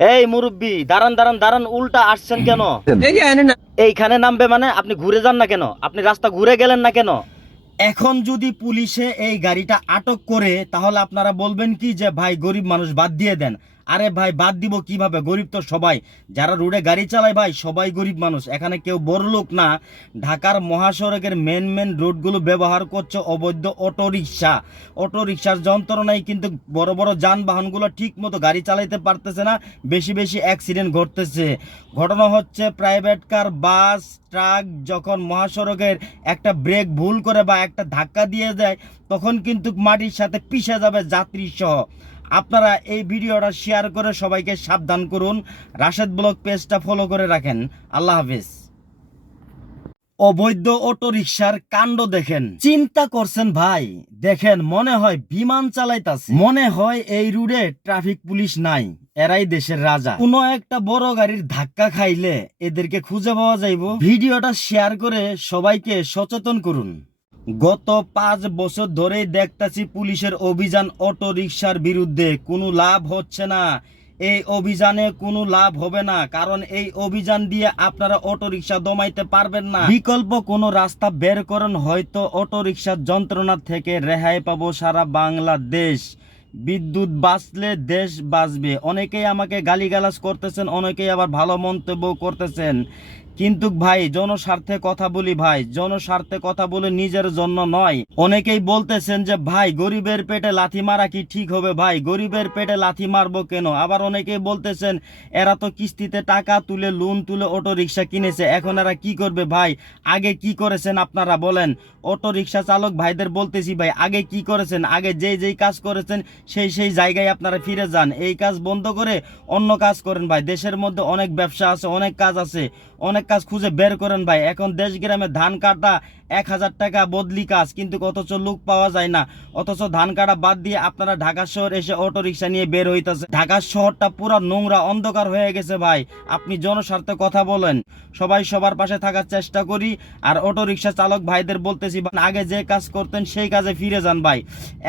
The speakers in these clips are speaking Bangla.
এই মুরব্বি, দাঁড়ান দাঁড়ান দাঁড়ান, উল্টা আসছেন কেন? এইখানে নামবে মানে আপনি ঘুরে যান না কেন? আপনি রাস্তা ঘুরে গেলেন না কেন? এখন যদি পুলিশে এই গাড়িটা আটক করে তাহলে আপনারা বলবেন কি যে ভাই গরিব মানুষ বাদ দিয়ে দেন। আরে ভাই বাদ দিব কিভাবে? গরিব তো সবাই, যারা রোডে গাড়ি চালায় ভাই সবাই গরিব মানুষ, এখানে কেউ বড় লোক না। ঢাকার মহাসড়কের মেন রোডগুলো ব্যবহার করছে অবৈধ অটোরিকশা। অটোরিকশার যন্ত্রণায় কিন্তু বড় বড় যানবাহনগুলো ঠিক মতো গাড়ি চালাইতে পারতেছে না, বেশি বেশি অ্যাক্সিডেন্ট ঘটতেছে। ঘটনা হচ্ছে প্রাইভেট কার, বাস, ট্রাক যখন মহাসড়কের একটা ব্রেক ভুল করে বা একটা ধাক্কা দিয়ে দেয় তখন কিন্তু মাটির সাথে পিষে যাবে যাত্রী সহ। আপনারা এই ভিডিওটা শেয়ার করে সবাইকে সাবধান করুন। রাশেদ ব্লগ পেজটা ফলো করে রাখেন। আল্লাহ হাফেজ। অবৈধ অটো রিকশার কাণ্ড দেখেন, চিন্তা করছেন ভাই? দেখেন মনে হয় বিমান চালাইতাছে, মনে হয় এই রুটে ট্রাফিক পুলিশ নাই, এরাই দেশের রাজা। কোনো একটা বড় গাড়ির ধাক্কা খাইলে এদেরকে খুঁজে পাওয়া যাইব। ভিডিওটা শেয়ার করে সবাইকে সচেতন করুন। গত 5 বছর ধরেই দেখতাছি পুলিশের অভিযান অটো রিকশার বিরুদ্ধে, কোনো লাভ হচ্ছে না। এই অভিযানে কোনো লাভ হবে না, কারণ এই অভিযান দিয়ে আপনারা অটো রিকশা দমাইতে পারবেন না। বিকল্প কোনো রাস্তা বের করেন, হয়তো অটো রিকশার যন্ত্রণা থেকে রেহাই পাবো সারা বাংলাদেশ। বিদ্যুৎ বাঁচলে দেশ বাঁচবে। অনেকেই আমাকে গালিগালাজ করতেছেন, অনেকেই আবার ভালো মন্তব্য করতেছেন, কিন্তু ভাই জনস্বার্থে কথা বলি ভাই, জনস্বার্থে কথা বলে নিজের জন্য নয়। অনেকেই বলতেছেন যে ভাই গরিবের পেটে লাথি মারা কি ঠিক হবে? ভাই গরিবের পেটে লাথি মারবো কেন? আবার অনেকেই বলতেছেন এরা তো কিস্তিতে টাকা তুলে লোন তুলে অটো রিকশা কিনেছে, এখন এরা কি করবে? ভাই আগে কি করেছেন আপনারা বলেন? অটো রিকশা চালক ভাইদের বলতেছি ভাই আগে কি করেছেন? আগে যেই কাজ করেছেন সেই জায়গায় আপনারা ফিরে যান। এই কাজ বন্ধ করে অন্য কাজ করেন ভাই। দেশের মধ্যে অনেক ব্যবসা আছে, অনেক কাজ আছে, অনেক কাজ খুঁজে বের করেন ভাই। এখন দেশ গ্রামে ধান কাটা 1000 টাকা বদলি কাজ, কিন্তু অথচ লোক পাওয়া যায় না। অথচ ধান কাটা বাদ দিয়ে আপনারা ঢাকা শহর এসে অটো রিকশা নিয়ে বের হইতেছে। ঢাকা শহরটা পুরো নোংরা অন্ধকার হয়ে গেছে ভাই। আপনি জনস্বার্থে কথা বলেন, সবাই সবার পাশে থাকার চেষ্টা করি। আর অটো রিকশা চালক ভাইদের বলতেছি আগে যে কাজ করতেন সেই কাজে ফিরে যান ভাই।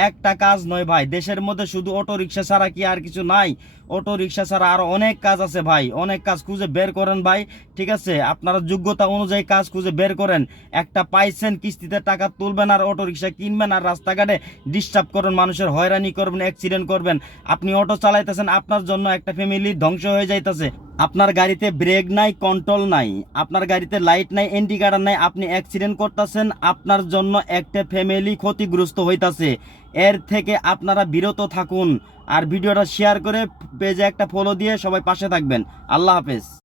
একটা কাজ নয় ভাই, দেশের মধ্যে শুধু অটো রিকশা ছাড়া কি আর কিছু নাই? অটো রিকশা ছাড়া আরো অনেক কাজ আছে ভাই, অনেক কাজ খুঁজে বের করেন ভাই। ঠিক আছে, আপনারা যোগ্যতা অনুযায়ী কাজ খুঁজে বের করেন। একটা পাইছেন কিস্তিতে টাকা তুলবেন আর অটো রিকশা কিনবেন আর রাস্তাঘাটে ডিস্টার্ব করবেন, মানুষের হয়রানি করবেন, অ্যাক্সিডেন্ট করবেন। আপনি অটো চালাইতেছেন, আপনার জন্য একটা ফ্যামিলি ধ্বংস হয়ে যাইতেছে। আপনার গাড়িতে ব্রেক নাই, কন্ট্রোল নাই, আপনার গাড়িতে লাইট নাই, ইন্ডিকেটর নাই, আপনি অ্যাক্সিডেন্ট করতেছেন, আপনার জন্য একটা ফ্যামিলি ক্ষতিগ্রস্ত হইতাছে। এর থেকে আপনারা বিরত থাকুন। আর ভিডিওটা শেয়ার করে পেজে একটা ফলো দিয়ে সবাই পাশে থাকবেন। আল্লাহ হাফেজ।